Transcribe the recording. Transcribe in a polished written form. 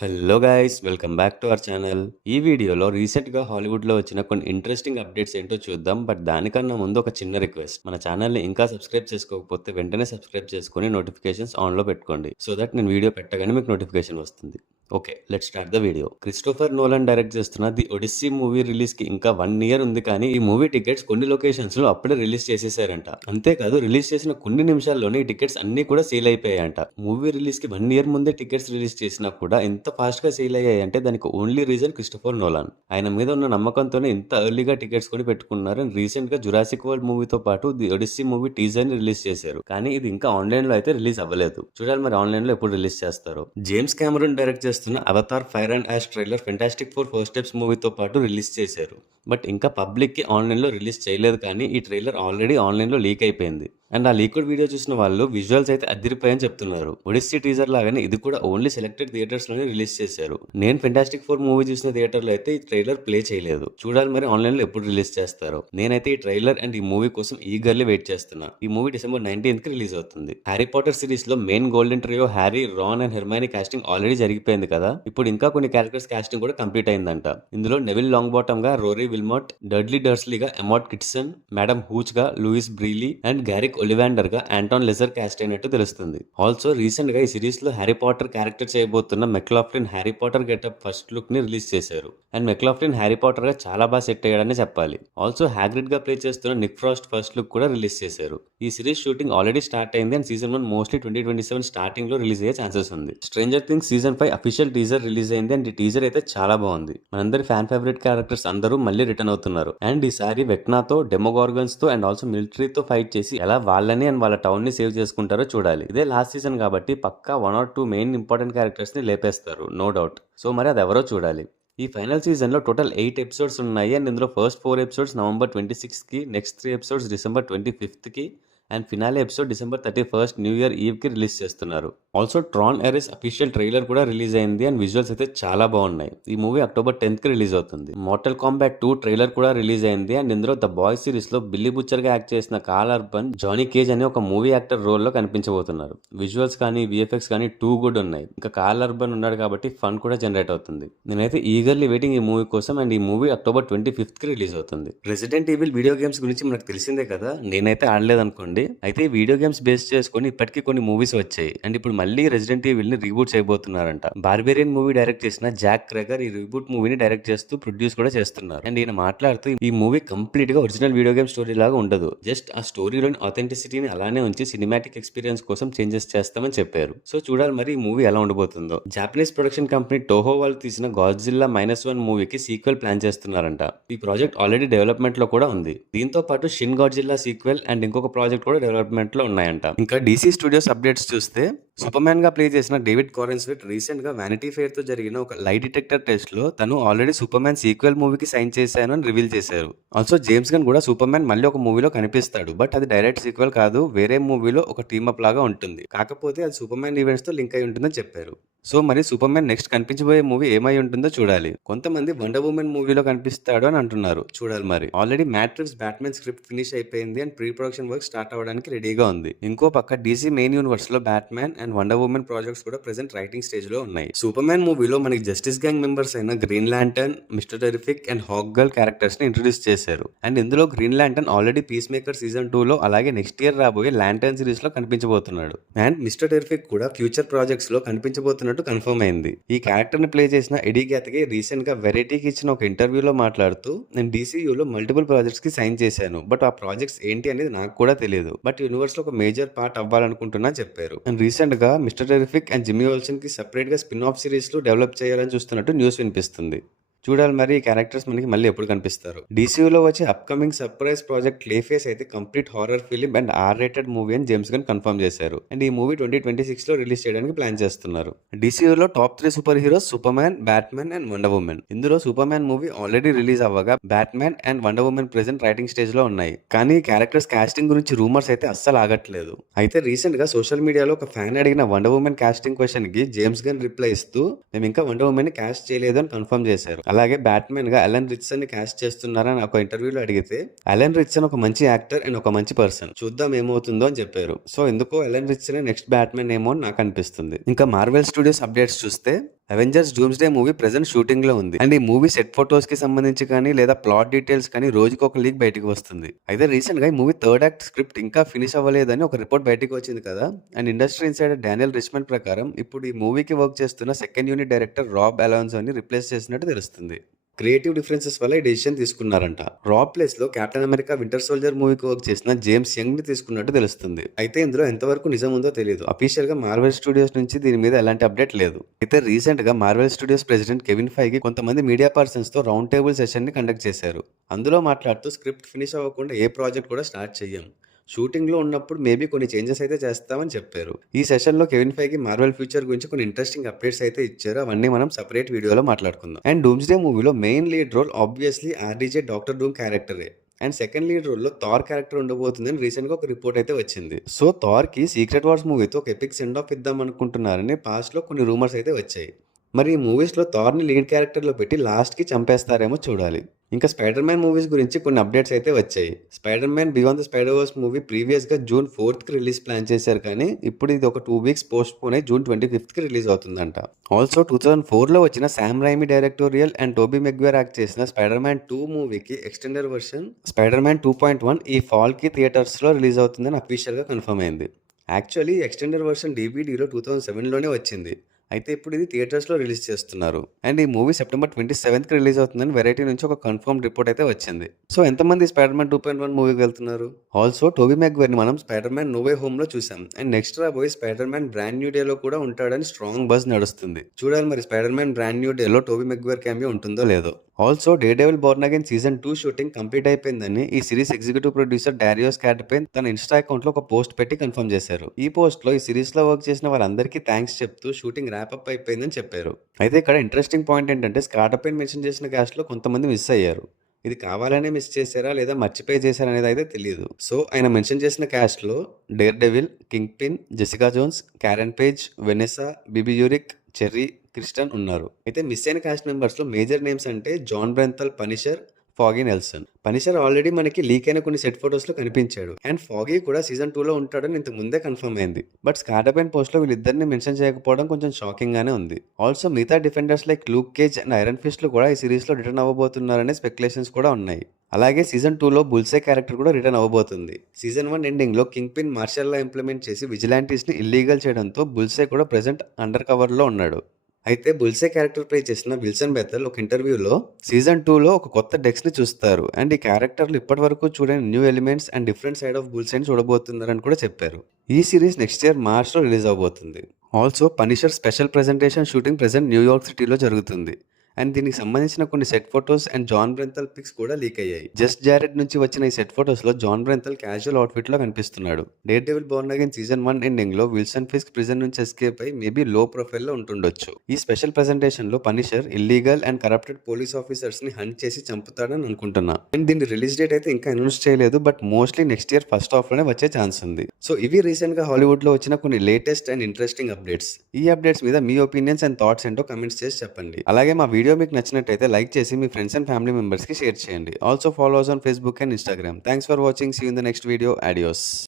Hello guys, welcome back to our channel. ఈ వీడియోలో రీసెంట్గా హాలీవుడ్లో వచ్చిన కొన్ని ఇంట్రెస్టింగ్ అప్డేట్స్ ఏంటో చూద్దాం. బట్ దానికన్నా ముందు ఒక చిన్న రిక్వెస్ట్: మన ఛానల్ని ఇంకా సబ్స్క్రైబ్ చేసుకోకపోతే వెంటనే సబ్స్క్రైబ్ చేసుకొని నోటిఫికేషన్స్ ఆన్లో పెట్టుకోండి, సో దట్ నేను వీడియో పెట్టగానే మీకు నోటిఫికేషన్ వస్తుంది. Okay, let's start the video. Christopher Nolan direct చేస్తున్న ది ఒడిస్సీ మూవీ రిలీజ్కి ఇంకా 1 year ఉంది, కానీ ఈ మూవీ టికెట్స్ కొన్ని లొకేషన్స్లో అప్పుడే రిలీజ్ చేసేసారంట. అంతేకాదు, రిలీజ్ చేసిన కొన్ని నిమిషాల్లోనే ఈ టికెట్స్ అన్ని కూడా సేల్ అయిపోయాయంట. మూవీ రిలీజ్కి 1 year ముందే టికెట్స్ రిలీజ్ చేసినా కూడా ఇంత ఫాస్ట్ గా సేల్ అయ్యాయి అంటే దానికి ఓన్లీ రీజన్ క్రిస్టోఫర్ నోలాన్. ఆయన మీద ఉన్న నమ్మకంతోనే ఇంత ఎర్లీగా టికెట్స్ కొని పెట్టుకున్నారు. అండ్ రీసెంట్ గా జురాసిక్ వరల్డ్ మూవీతో పాటు ది ఒడిస్సీ మూవీ టీజర్ ని రిలీజ్ చేశారు, కానీ ఇది ఇంకా ఆన్లైన్ లో అయితే రిలీజ్ అవ్వలేదు. చూడాలి మరి ఆన్లైన్ లో ఎప్పుడు రిలీజ్ చేస్తారో. జేమ్స్ కెమెరూన్ డైరెక్ట్ చేస్తున్న Avatar fire and ash trailer fantastic four first steps మూవీతో పాటు రిలీజ్ చేశారు. బట్ ఇంకా పబ్లిక్ కి ఆన్లైన్ లో రిలీజ్ చేయలేదు, కానీ ఈ ట్రైలర్ ఆల్రెడీ ఆన్లైన్ లో లీక్ అయిపోయింది. అండ్ ఆ లీక్డ్ వీడియో చూసిన వాళ్ళు విజువల్స్ అయితే అదిరిపోయని చెప్తున్నారు. ఒడిస్సీ టీజర్ లాగానే ఇది కూడా ఓన్లీ సెలెక్టెడ్ థియేటర్స్ లోనే రిలీజ్ చేశారు. నేను ఫెంటాస్టిక్ ఫోర్ మూవీ చూసిన థియేటర్ లో అయితే ఈ ట్రైలర్ ప్లే చేయలేదు. చూడాలి మరి ఆన్లైన్ లో ఎప్పుడు రిలీజ్ చేస్తారో. నేనైతే ఈ ట్రైలర్ అండ్ ఈ మూవీ కోసం ఈగర్లీ వెయిట్ చేస్తున్నా. ఈ మూవీ December 19th కి రిలీజ్ అవుతుంది. హ్యారీ పాటర్ సిరీస్ లో main golden trio Harry, Ron and Hermione casting already జరిగిపోయింది కదా. ఇప్పుడు ఇంకా కొన్ని క్యారెక్టర్స్ కాస్టింగ్ కూడా కంప్లీట్ అయిందంట. ఇందులో నెవిల్ లాంగ్ బాటమ్ గా రోరీ విల్మోట్, డడ్లీ డర్స్లీగా ఎమాట్ కిట్సన్, మేడమ్ హూచ్ గా లూయిస్ బ్రీలీ అండ్ గ్యారిక్ ఒలివాండర్ గా ఆంటాన్ లెజర్ క్యాస్ట్ అయినట్టు తెలుస్తుంది. ఆల్సో రీసెంట్ గా ఈ సిరీస్ లో హ్యారీ పాటర్ క్యారెక్టర్ చేయబోతున్న McLaughlin Harry Potter getup first look ని రిలీజ్ చేశారు. అండ్ మెక్లాఫ్లిన్ హ్యారీ పాటర్ గా చాలా బాగా సెట్ అయ్యాడని చెప్పాలి. ఆల్సో హ్యాగ్రిడ్ గా ప్లే చేస్తున్న నిక్ ఫ్రాస్ట్ ఫస్ట్ లుక్ కూడా రిలీజ్ చేశారు. ఈ సిరీస్ షూటింగ్ ఆల్రెడీ స్టార్ట్ అయింది అండ్ సీజన్ 1 మోస్ట్లీ 2027 స్టార్టింగ్ లో రిలీజ్ అయ్యే ఛాన్సెస్ ఉంది. Stranger things season 5 official teaser release అయింది అండ్ ఈ టీజర్ అయితే చాలా బాగుంది. మనందరి ఫ్యాన్ ఫేవరెట్ క్యారెక్టర్స్ అందరూ మళ్ళీ రిటర్న్ అవుతున్నారు. అండ్ ఈసారి వెక్నాతో, డెమోగార్గన్స్ తో అండ్ ఆల్సో మిలిటరీతో ఫైట్ చేసి ఎలా వాళ్ళని అండ్ వాళ్ళ టౌన్ ని సేవ్ చేసుకుంటారో చూడాలి. ఇదే లాస్ట్ సీజన్ కాబట్టి పక్కా 1 or 2 మెయిన్ ఇంపార్టెంట్ క్యారెక్టర్స్ ని లేపేస్తారు, నో డౌట్. సో మరి అది ఎవరో చూడాలి. ఈ ఫైనల్ సీజన్ లో టోటల్ 8 ఎపిసోడ్స్ ఉన్నాయి అండ్ ఇందులో ఫస్ట్ 4 ఎపిసోడ్స్ November 26th కి, నెక్స్ట్ 3 ఎపిసోడ్స్ December 25th కి and finale episode December 31st new year ఈవ్ కి రిలీజ్ చేస్తున్నారు. Also Tron Eris official trailer కూడా రిలీజ్ అయింది అండ్ విజువల్స్ అయితే చాలా బాగున్నాయి. ఈ మూవీ October 10th కి రిలీజ్ అవుతుంది. మోర్టల్ కాంబాట్ 2 ట్రైలర్ కూడా రిలీజ్ అయింది అండ్ ఇందులో ద బాయ్ సిరీస్ లో బిల్లీ బుచ్చర్ గా యాక్ట్ చేసిన కార్ల్ అర్బన్ జానీ కేజ్ అనే ఒక మూవీ యాక్టర్ రోల్ లో కనిపించబోతున్నారు. విజువల్స్ కానీ విఎఫ్ఎక్స్ కానీ టూ గుడ్ ఉన్నాయి. ఇంకా కార్ల్ అర్బన్ ఉన్నాడు కాబట్టి ఫన్ కూడా జనరేట్ అవుతుంది. నేనైతే ఈగర్లీ వెయిటింగ్ ఈ మూవీ కోసం. అండ్ ఈ మూవీ October 25th కి రిలీజ్ అవుతుంది. రెసిడెంట్ ఈవిల్ వీడియో గేమ్స్ గురించి మనకు తెలిసిందే కదా. నేనైతే ఆడలేదు అనుకోండి. అయితే వీడియో గేమ్స్ బేస్ చేసుకుని ఇప్పటికీ కొన్ని మూవీస్ వచ్చాయి అండ్ ఇప్పుడు మళ్ళీ రెసిడెంట్ ఈవిల్ ని రీబూట్ చేయబోతున్నారంట. బార్బేరియన్ మూవీ డైరెక్ట్ చేసిన జాక్ క్రెగర్ ఈ రీబూట్ మూవీని డైరెక్ట్ చేస్తూ ప్రొడ్యూస్ కూడా చేస్తున్నారు. అండ్ ఈయన మాట్లాడుతూ ఈ మూవీ కంప్లీట్ గా ఒరిజినల్ వీడియో గేమ్ స్టోరీ లాగా ఉండదు, జస్ట్ ఆ స్టోరీలోని ఆథెంటిసిటీని అలానే ఉంచి సినిమాటిక్ ఎక్స్పీరియన్స్ కోసం చేంజెస్ చేస్తామని చెప్పారు. సో చూడాలి మరి ఈ మూవీ ఎలా ఉండబోతుందో. జాపనీస్ ప్రొడక్షన్ కంపెనీ టోహో వాళ్ళు తీసిన గాడ్జిల్లా -1 మూవీకి సీక్వెల్ ప్లాన్ చేస్తున్నారంట. ఈ ప్రాజెక్ట్ ఆల్రెడీ డెవలప్మెంట్ లో కూడా ఉంది. దీంతో పాటు షిన్ గాడ్జిల్లా సీక్వెల్ అండ్ ఇంకొక ప్రాజెక్ట్ కూడా డెవలప్మెంట్ లో ఉన్నాయంట. ఇంకా DC స్టూడియోస్ అప్డేట్స్ చూస్తే సూపర్ మ్యాన్ గా ప్లే చేసిన డేవిడ్ కారెన్స్విట్ రీసెంట్ గా వానిటీ ఫెయిర్ తో జరిగిన ఒక లై డిటెక్టర్ టెస్ట్ లో తను ఆల్రెడీ సూపర్ మ్యాన్ సీక్వెల్ మూవీకి సైన్ చేశాను అని రివీల్ చేశారు. ఆల్సో జేమ్స్ గన్ కూడా సూపర్ మ్యాన్ మళ్ళీ ఒక మూవీలో కనిపిస్తాడు, బట్ అది డైరెక్ట్ సీక్వెల్ కాదు, వేరే మూవీలో ఒక టీమ్ అప్ లాగా ఉంటుంది. కాకపోతే అది సూపర్ మ్యాన్ ఈవెంట్స్ తో లింక్ అయి ఉంటుందని చెప్పారు. సో మరి సూపర్ మ్యాన్ నెక్స్ట్ కనిపించబోయే మూవీ ఏమై ఉంటుందో చూడాలి. కొంతమంది వండర్ వుమెన్ మూవీలో కనిపిస్తాడు అని అంటున్నారు, చూడాలి మరి. Already Matrix Batman script finish అయిపోయింది and pre production work start అవ్వడానికి రెడీగా ఉంది. ఇంకో పక్క DC మెయిన్ యూనివర్స్ లో Batman and Wonder Woman projects కూడా ప్రెసెంట్ రైటింగ్ స్టేజ్ లో ఉన్నాయి. సూపర్ మ్యాన్ మూవీలో మనకి జస్టిస్ గ్యాంగ్ మెంబర్స్ అయిన Green Lantern, Mister Terrific and Hawkgirl characters ని ఇంట్రొడ్యూస్ చేశారు. అండ్ ఇందులో Green Lantern already Peacemaker season 2 లో అలాగే నెక్స్ట్ ఇయర్ రాబోయే ల్యాంటర్న్ సిరీస్ లో కనిపించబోతున్నాడు. అండ్ మిస్టర్ టెరిఫిక్ కూడా ఫ్యూచర్ ప్రాజెక్ట్స్ లో కనిపించబోతున్నట్టు కన్ఫర్మ్ అయింది. ఈ క్యారెక్టర్ ని ప్లే చేసిన ఎడీ గ్యాతగే రీసెంట్ గా వెరైటీకి ఇచ్చిన ఒక ఇంటర్వ్యూలో మాట్లాడుతూ, నేను DCUలో మల్టిపుల్ ప్రాజెక్ట్స్ కి సైన్ చేశాను, బట్ ఆ ప్రాజెక్ట్స్ ఏంటి అనేది నాకు కూడా తెలియదు, బట్ యూనివర్స్ లో ఒక మేజర్ పార్ట్ అవ్వాలనుకుంటున్నా చెప్పారు. అండ్ రీసెంట్ గా మిస్టర్ టెరిఫిక్ అండ్ జిమ్మీ ఓల్సన్ కి సెపరేట్ గా స్పిన్ ఆఫ్ సిరీస్ లో డెవలప్ చేయాలని చూస్తున్నట్టు న్యూస్ వినిపిస్తుంది. చూడాలి మరి ఈ క్యారెక్టర్స్ మనకి మళ్ళీ ఎప్పుడు కనిపిస్తారు. DCUలో వచ్చే అప్కమింగ్ సర్ప్రైజ్ ప్రాజెక్ట్ క్లేఫేస్ అయితే complete horror film and R-rated movie అని జేమ్స్ గన్ కన్ఫర్మ్ చేశారు. అండ్ ఈ మూవీ 2026 లో రిలీజ్ చేయడానికి ప్లాన్ చేస్తున్నారు. DCUలో top 3 superheroes Superman, Batman and Wonder Woman. ఇందులో Superman movie already release అవ్వగా Batman and Wonder Woman present writing stage లో ఉన్నాయి. కానీ క్యారెక్టర్స్ కాస్టింగ్ గురించి రూమర్స్ అయితే అస్సలు ఆగట్లేదు. అయితే రీసెంట్ గా సోషల్ మీడియాలో ఒక ఫ్యాన్ అడిగిన వండర్ వుమెన్ కాస్టింగ్ క్వశ్చన్ కి జేమ్స్ గన్ రిప్లై ఇస్తూ మేము ఇంకా వండర్ వుమెన్ ని కాస్ట్ చేయలేదు అని కన్ఫర్మ్ చేశారు. అలాగే బ్యాట్మెన్ గా అలెన్ రిచ్సన్ ని కాస్ట్ చేస్తున్నారని ఒక ఇంటర్వ్యూలో అడిగితే, అలెన్ రిచ్సన్ ఒక మంచి యాక్టర్ అండ్ ఒక మంచి పర్సన్, చూద్దాం ఏమవుతుందో అని చెప్పారు. సో ఎందుకో అలెన్ రిచ్సన్ నెక్స్ట్ బ్యాట్మెన్ ఏమో అని నాకు అనిపిస్తుంది. ఇంకా మార్వెల్ స్టూడియోస్ అప్డేట్స్ చూస్తే Avengers doomsday movie present shooting లో ఉంది అండ్ ఈ మూవీ సెట్ ఫోటోస్ కి సంబంధించి కానీ లేదా ప్లాట్ డీటెయిల్స్ కానీ రోజుకి ఒక లీక్ బయటకు వస్తుంది. అయితే రీసెంట్ గా ఈ మూవీ థర్డ్ యాక్ట్ స్క్రిప్ట్ ఇంకా ఫినిష్ అవ్వలేదని ఒక రిపోర్ట్ బయటకు వచ్చింది కదా. And industry insider Daniel Richmond ప్రకారం ఇప్పుడు ఈ మూవీకి వర్క్ చేస్తున్న సెకండ్ యూనిట్ డైరెక్టర్ రాబ్ అలోన్సోని రిప్లేస్ చేసినట్టు తెలుస్తుంది. క్రియేటివ్ డిఫరెన్సెస్ వల్ల ఈ డెసిషన్ తీసుకున్నారంట. రాబ్ ప్లేస్ లో కెప్టెన్ అమెరికా వింటర్ సోల్జర్ మూవీకి వర్క్ చేసిన జేమ్స్ యంగ్ ని తీసుకున్నట్టు తెలుస్తుంది. అయితే ఇందులో ఎంతవరకు నిజం ఉందో తెలియదు. అఫీషియల్ గా మార్వెల్ స్టూడియోస్ నుంచి దీని మీద ఎలాంటి అప్డేట్ లేదు. అయితే రీసెంట్ గా మార్వెల్ స్టూడియోస్ ప్రెసిడెంట్ కెవిన్ ఫైగి కొంతమంది మీడియా పర్సన్స్ తో రౌండ్ టేబుల్ సెషన్ ని కండక్ట్ చేశారు. అందులో మాట్లాడుతూ స్క్రిప్ట్ ఫినిష్ అవ్వకుండా ఏ ప్రాజెక్ట్ కూడా స్టార్ట్ చెయ్యం, షూటింగ్ లో ఉన్నప్పుడు మేబీ కొన్ని చేంజెస్ అయితే చేస్తామని చెప్పారు. ఈ సెషన్ లో కెవిన్ ఫైగి మార్వెల్ ఫ్యూచర్ గురించి కొన్ని ఇంట్రెస్టింగ్ అప్డేట్స్ అయితే ఇచ్చారు. అవన్నీ మనం సెపరేట్ వీడియోలో మాట్లాడుకుందాం. అండ్ డూమ్స్డే మూవీలో main lead role obviously RDJ doctor Doom క్యారెక్టరే. అండ్ సెకండ్ లీడ్ రోల్ లో థార్ క్యారెక్టర్ ఉండబోతుందని రీసెంట్ గా ఒక రిపోర్ట్ అయితే వచ్చింది. సో థార్ కి సీక్రెట్ వార్స్ మూవీతో ఒక ఎపిక్ సెండ్ ఆఫ్ ఇద్దాం అనుకుంటున్నారని పాస్ట్ లో కొన్ని రూమర్స్ అయితే వచ్చాయి. మరి ఈ మూవీస్ లో థార్ ని లీడ్ క్యారెక్టర్ లో పెట్టి లాస్ట్ కి చంపేస్తారేమో చూడాలి. ఇంకా స్పైడర్ మ్యాన్ మూవీస్ గురించి కొన్ని అప్డేట్స్ అయితే వచ్చాయి. Spider man beyond the spider-verse movie previous గా జూన్ 4th కి రిలీజ్ ప్లాన్ చేశారు, కానీ ఇప్పుడు ఇది ఒక 2 వీక్స్ పోస్ట్ పోన్ అయి జూన్ 25th కి రిలీజ్ అవుతుందంట. ఆల్సో 2004 లో వచ్చిన Sam Raimi directorial and Tobey Maguire act చేసిన స్పైడర్ మ్యాన్ 2 మూవీకి ఎక్స్టెండెడ్ వర్షన్ స్పైడర్ మ్యాన్ 2.1 ఈ ఫాల్ కి థియేటర్స్ లో రిలీజ్ అవుతుందని అఫీషియల్ గా కన్ఫర్మ్ అయింది. యాక్చువల్లీ ఎక్స్టెండెడ్ వర్షన్ డివిడీలో 2007 లోనే వచ్చింది. అయితే ఇప్పుడు ఇది థియేటర్స్లో రిలీజ్ చేస్తున్నారు. అండ్ ఈ మూవీ సెప్టెంబర్ 27th కి రిలీజ్ అవుతుందని వెరైటీ నుంచి ఒక కన్ఫర్మ్ రిపోర్ట్ అయితే వచ్చింది. సో ఎంతమంది స్పైడర్ మ్యాన్ 2.1 మూవీకి వెళ్తున్నారు? ఆల్సో టోబీ మెగ్వైర్ ని మనం Spider Man no way home లో చూసాం. అండ్ నెక్స్ట్ రాబోయే Spider Man brand new day లో కూడా ఉంటాడని స్ట్రాంగ్ బజ్ నడుస్తుంది. చూడాలి మరి Spider Man brand new day లో టోబీ మెగ్వైర్ క్యామియో ఉంటుందో లేదో. Also Daredevil born again season 2 shooting complete అయిపోయిందని ఈ series executive producer Dario Scardapane తన ఇన్స్టా అకౌంట్ లో ఒక పోస్ట్ పెట్టి కన్ఫర్మ్ చేశారు. ఈ పోస్ట్ లో ఈ సిరీస్ లో వర్క్ చేసిన వాళ్ళందరికీ థ్యాంక్స్ చెప్తూ షూటింగ్ ర్యాప్ అప్ అయిపోయిందని చెప్పారు. అయితే ఇక్కడ ఇంట్రెస్టింగ్ పాయింట్ ఏంటంటే స్కాటపెన్ మెన్షన్ చేసిన క్యాస్ట్ లో కొంతమంది మిస్ అయ్యారు. ఇది కావాలనే మిస్ చేశారా లేదా మర్చిపోయి చేశారా అనేది అయితే తెలియదు. సో ఆయన మెన్షన్ చేసిన క్యాస్ట్ లో Daredevil, Kingpin, Jessica Jones, Karen Page, Vanessa, BB Urich, Cherry, Kirsten ఉన్నారు. అయితే మిస్ అయిన కాస్ట్ మెంబర్స్ లో మేజర్ నేమ్స్ అంటే Jon Bernthal, Punisher, Foggy Nelson. Punisher already మనకి లీక్ అయిన కొన్ని సెట్ ఫోటోస్ లో కనిపించాడు. అండ్ ఫాగీ కూడా సీజన్ 2 లో ఉంటాడని ఇంతకు ముందే కన్ఫర్మ్ అయింది. బట్ స్కాటపెన్ పోస్ట్ లో వీళ్ళిద్దరిని మెన్షన్ చేయకపోవడం కొంచెం షాకింగ్ గానే ఉంది. ఆల్సో మిగతా defenders like Luke Cage and Iron Fist లో కూడా ఈ సిరీస్ లో రిటర్న్ అవ్వబోతున్నారనే స్పెక్యులేషన్స్ కూడా ఉన్నాయి. అలాగే సీజన్ 2 లో బుల్సే క్యారెక్టర్ కూడా రిటర్న్ అవ్వబోతుంది. సీజన్ 1 ఎండింగ్ లో Kingpin martial law implement చేసి విజిలాంటీస్ ని ఇల్లీగల్ చేయడంతో బుల్సే కూడా ప్రెసెంట్ అండర్ కవర్ లో ఉన్నాడు. అయితే బుల్సే క్యారెక్టర్ ప్లే చేసిన విల్సన్ బెథెల్ ఒక ఇంటర్వ్యూలో సీజన్ 2లో ఒక కొత్త డెక్స్ ని చూస్తారు. అండ్ ఈ క్యారెక్టర్లు ఇప్పటి వరకు చూడని new elements and different side of బుల్సేని చూడబోతున్నారని కూడా చెప్పారు. ఈ సిరీస్ నెక్స్ట్ ఇయర్ మార్చ్ లో రిలీజ్ అవబోతుంది. Also Punisher special presentation shooting present New York సిటీలో జరుగుతుంది. అండ్ దీనికి సంబంధించిన కొన్ని set photos and Jon Bernthal pics కూడా లీక్ అయ్యాయి. జస్ట్ జారెడ్ నుంచి వచ్చిన ఈ సెట్ ఫోటోస్ లో జాన్ బ్రెంథల్ క్యాజువల్ అవుట్ఫిట్ లో కనిపిస్తున్నాడు. Daredevil born again season 1 ending లో విల్సన్ ఫిస్క్ ప్రిజన్ నుంచి ఎస్కేప్ అయి మేబీ లో ప్రొఫైల్ లో ఉంటుండొచ్చు. ఈ స్పెషల్ ప్రెజెంటేషన్ లో Punisher illegal and corrupted police officers ని హంట్ చేసి చంపుతాడని అనుకుంటున్నా. అండ్ దీని రిలీజ్ డేట్ అయితే ఇంకా అనౌన్స్ చేయలేదు, but mostly next year first half లోనే వచ్చే ఛాన్స్ ఉంది. సో ఇవి రీసెంట్ గా హాలీవుడ్ లో వచ్చిన కొన్ని లేటెస్ట్ అండ్ ఇంట్రెస్టింగ్ అప్డేట్స్. ఈ అప్డేట్స్ మీద మీ ఒపీనియన్స్ అండ్ థాట్స్ ఏంటో కమెంట్స్ చేసి చెప్పండి. అలాగే మా వీడియో మీకు నచ్చినట్టయితే లైక్ చేసి మీ ఫ్రెండ్స్ అండ్ ఫ్యామిలీ మెంబర్స్ కి షేర్ చేయండి. Also follow us on Facebook and Instagram. Thanks for watching. See you in the next video. Adios.